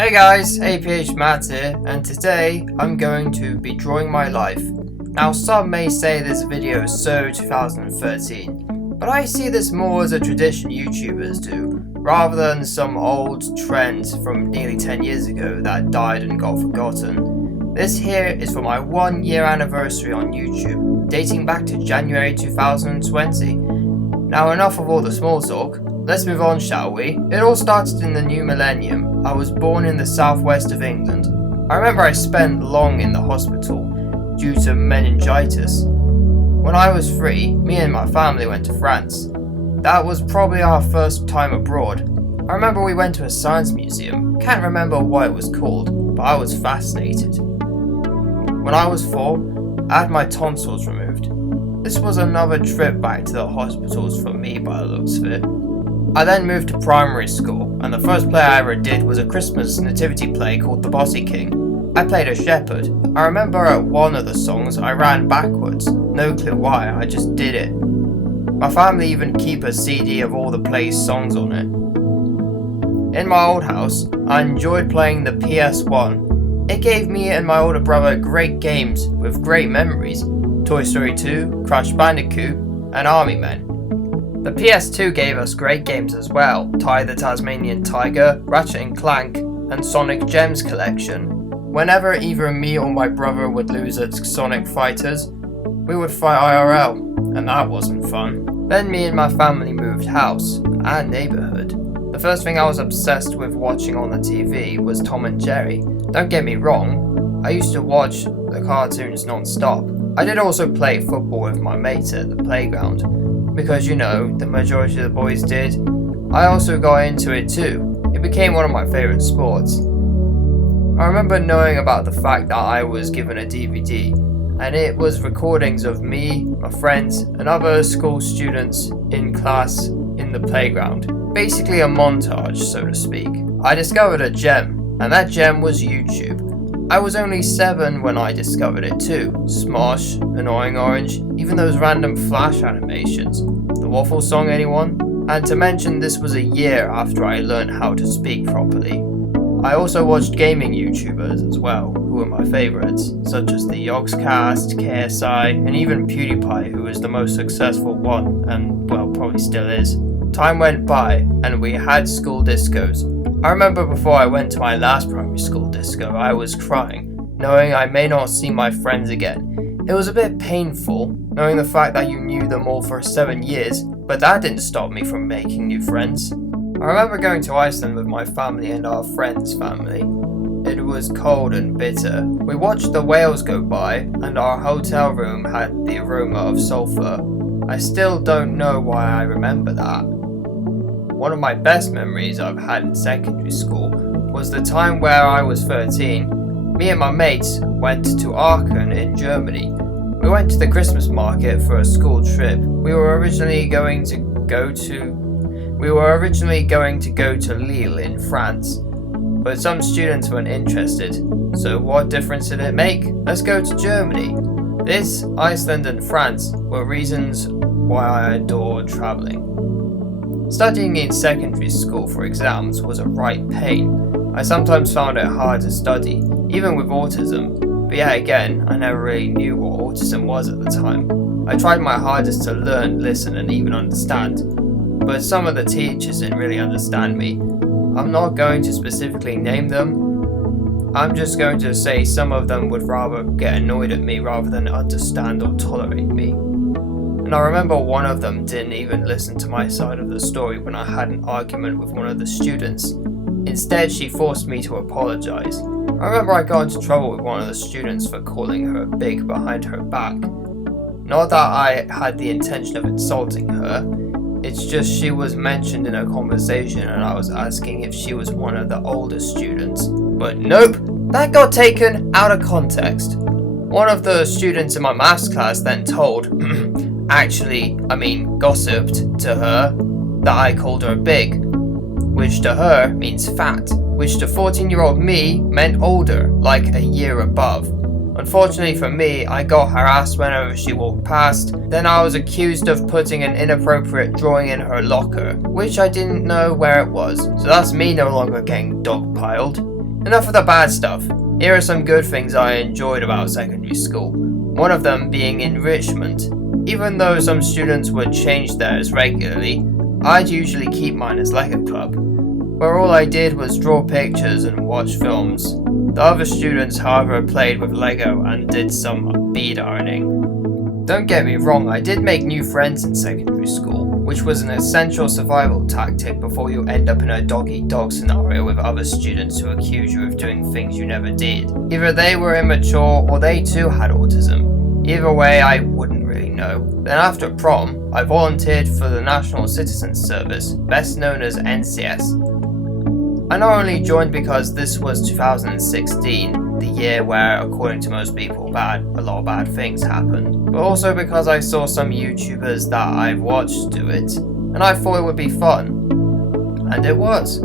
Hey guys, APH Matt here, and today I'm going to be drawing my life. Now some may say this video is so 2013, but I see this more as a tradition YouTubers do, rather than some old trend from nearly 10 years ago that died and got forgotten. This here is for my 1 year anniversary on YouTube, dating back to January 2020. Now enough of all the small talk, let's move on, shall we? It all started in the new millennium. I was born in the southwest of England. I remember I spent long in the hospital due to meningitis. When I was 3, me and my family went to France. That was probably our first time abroad. I remember we went to a science museum. Can't remember what it was called, but I was fascinated. When I was 4, I had my tonsils removed. This was another trip back to the hospitals for me by the looks of it. I then moved to primary school, and the first play I ever did was a Christmas nativity play called The Bossy King. I played a shepherd. I remember at one of the songs I ran backwards. No clue why, I just did it. My family even keep a CD of all the play's songs on it. In my old house, I enjoyed playing the PS1. It gave me and my older brother great games with great memories. Toy Story 2, Crash Bandicoot, and Army Men. The PS2 gave us great games as well, Ty the Tasmanian Tiger, Ratchet & Clank, and Sonic Gems collection. Whenever either me or my brother would lose at Sonic Fighters, we would fight IRL, and that wasn't fun. Then me and my family moved house, and neighbourhood. The first thing I was obsessed with watching on the TV was Tom and Jerry. Don't get me wrong, I used to watch the cartoons non-stop. I did also play football with my mates at the playground. Because, the majority of the boys did. I also got into it too. It became one of my favourite sports. I remember knowing about the fact that I was given a DVD, and it was recordings of me, my friends, and other school students in class in the playground. Basically a montage, so to speak. I discovered a gem, and that gem was YouTube. I was only 7 when I discovered it too. Smosh, Annoying Orange, even those random flash animations. The Waffle Song, anyone? And to mention, this was a year after I learned how to speak properly. I also watched gaming YouTubers as well, who were my favourites, such as the Yogscast, KSI, and even PewDiePie, who was the most successful one, and well, probably still is. Time went by, and we had school discos. I remember before I went to my last primary school disco, I was crying, knowing I may not see my friends again. It was a bit painful, knowing the fact that you knew them all for 7 years, but that didn't stop me from making new friends. I remember going to Iceland with my family and our friend's family. It was cold and bitter. We watched the whales go by, and our hotel room had the aroma of sulphur. I still don't know why I remember that. One of my best memories I've had in secondary school was the time where I was 13. Me and my mates went to Aachen in Germany. We went to the Christmas market for a school trip. We were originally going to go to Lille in France, but some students weren't interested. So what difference did it make? Let's go to Germany. This, Iceland and France were reasons why I adored travelling. Studying in secondary school for exams was a right pain. I sometimes found it hard to study, even with autism. But yet again, I never really knew what autism was at the time. I tried my hardest to learn, listen, and even understand. But some of the teachers didn't really understand me. I'm not going to specifically name them. I'm just going to say some of them would rather get annoyed at me rather than understand or tolerate me. And I remember one of them didn't even listen to my side of the story when I had an argument with one of the students. Instead, she forced me to apologize. I remember I got into trouble with one of the students for calling her big behind her back. Not that I had the intention of insulting her, it's just she was mentioned in a conversation and I was asking if she was one of the older students. But nope, that got taken out of context. One of the students in my maths class then gossiped to her that I called her big, which to her means fat, which to 14-year-old me meant older, like a year above. Unfortunately for me, I got harassed whenever she walked past, then I was accused of putting an inappropriate drawing in her locker, which I didn't know where it was, so that's me no longer getting dogpiled. enough of the bad stuff. Here are some good things I enjoyed about secondary school. One of them being enrichment. Even though some students would change theirs regularly, I'd usually keep mine as Lego Club, where all I did was draw pictures and watch films. The other students, however, played with Lego and did some bead ironing. Don't get me wrong, I did make new friends in secondary school, which was an essential survival tactic before you end up in a dog-eat-dog scenario with other students who accuse you of doing things you never did. Either they were immature or they too had autism. Either way, I wouldn't really know. Then after prom, I volunteered for the National Citizen Service, best known as NCS. I not only joined because this was 2016, the year where, according to most people, a lot of bad things happened, but also because I saw some YouTubers that I've watched do it, and I thought it would be fun. And it was.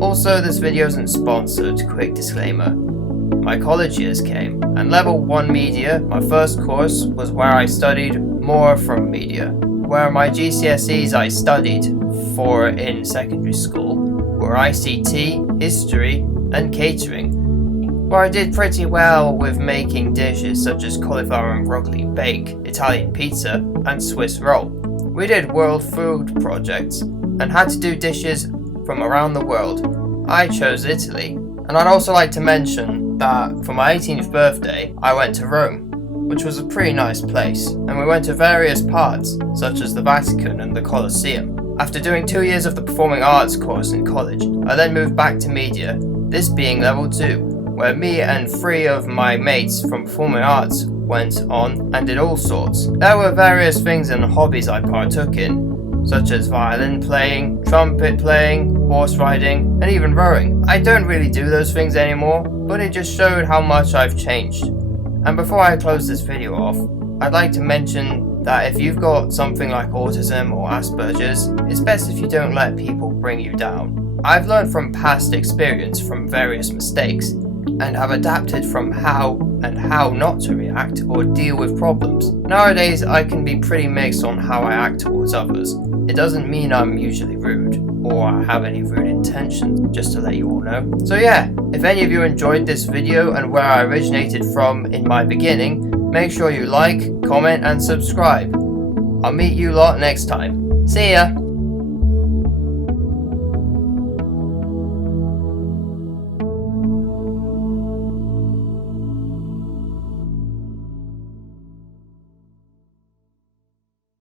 Also, this video isn't sponsored, quick disclaimer. My college years came, and Level 1 Media, my first course, was where I studied more from media, where my GCSEs I studied for in secondary school were ICT, history, and catering, where I did pretty well with making dishes such as cauliflower and broccoli bake, Italian pizza, and Swiss roll. We did world food projects, and had to do dishes from around the world. I chose Italy, and I'd also like to mention that for my 18th birthday, I went to Rome, which was a pretty nice place, and we went to various parts, such as the Vatican and the Colosseum. After doing 2 years of the Performing Arts course in college, I then moved back to media, this being level 2, where me and 3 of my mates from Performing Arts went on and did all sorts. There were various things and hobbies I partook in, such as violin playing, trumpet playing, horse riding, and even rowing. I don't really do those things anymore, but it just showed how much I've changed. And before I close this video off, I'd like to mention that if you've got something like autism or Asperger's, it's best if you don't let people bring you down. I've learned from past experience from various mistakes, and have adapted from how not to react or deal with problems. Nowadays, I can be pretty mixed on how I act towards others. It doesn't mean I'm usually rude, or I have any rude intentions, just to let you all know. So yeah, if any of you enjoyed this video and where I originated from in my beginning, make sure you like, comment, and subscribe. I'll meet you lot next time. See ya!